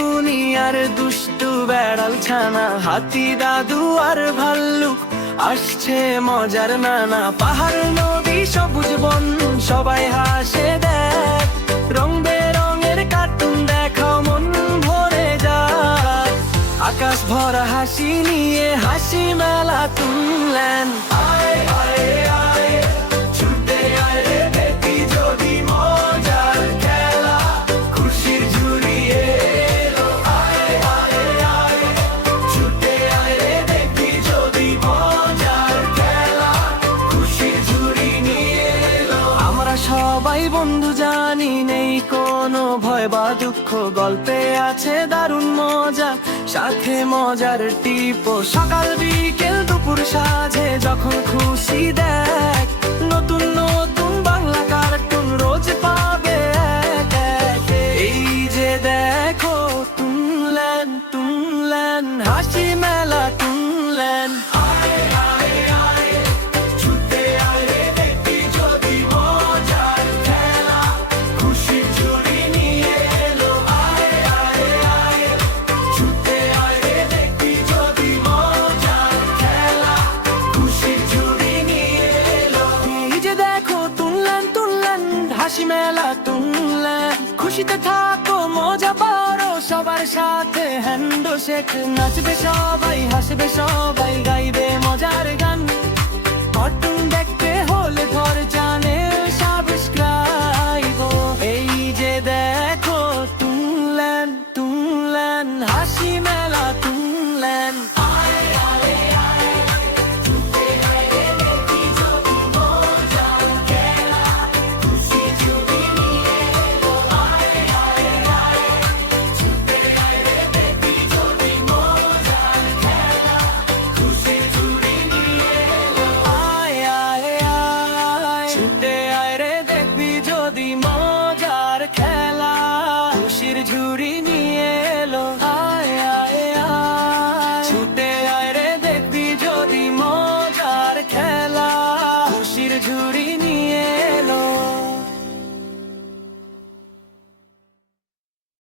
দুনিয়ার দুষ্টু বেড়াল ছানা, হাতি দাদু আর ভাল্লুক, আসছে মজার নানা। পাহাড় নদী সবুজ বন সবাই হাসে দেখ, রং বেরঙের কার্টুন দেখাও মন ভরে যায়। আকাশ ভরা হাসি নিয়ে হাসি মেলা তুললেন। আয় আয় আয় ছুটে আয় রে দেখি যদি মজার খেলা, খুশির ঝুড়ি এলো। আয় আয় আয় ছুটে আয় রে দেখি যদি মজার খেলা, খুশির ঝুড়ি নিয়ে এলো। আমরা সবাই বন্ধু জানি নেই কোনো ভয় বা দুঃখ, গল্পে আছে দারুণ মজা সাথে মজার টিপো। সকাল বিকেল দুপুর সাঁঝে যখন খুশি দেখ, নতুন নতুন বাংলা কার্টুন রোজ পাবে এক এক। এই যে দেখো তুললেন তুললেন হাসি মেলা তুললেন। আয় আয় আয় ছুটে আয় রে দেখি যদি মজার খেলা, খুশির ঝুড়ি নিয়ে এলো। আয় আয় আয় ছুটে আয় রে দেখি যদি মজার খেলা, খুশির ঝুড়ি নিয়ে এলো। এই যে দেখো তুললেন তুললেন হাসি মেলা তুললেন। খুশিতে থাকো মজা পারো সবার সাথে হ্যান্ডো শেখ, নাচবে সবাই হাসবে সবাই গাইবে মজার গান। কার্টুন দেখতে হলে ঘর চ্যানেল সাবস্ক্রাইব। এই যে দেখো তুললেন তুললেন হাসি মেলা তুললেন। আয় আয় আয় ছুটে আয় রে দেখি যদি মজার খেলা, খুশির ঝুড়ি নিয়ে এলো। আয় আয় আয় ছুটে আয় রে দেখি যদি মজার খেলা, খুশির ঝুড়ি নিয়ে এলো। আয় আয় আয় ছুটে আয় রে দেখবি যদি মজার খেলা, খুশির ঝুড়ি নিয়ে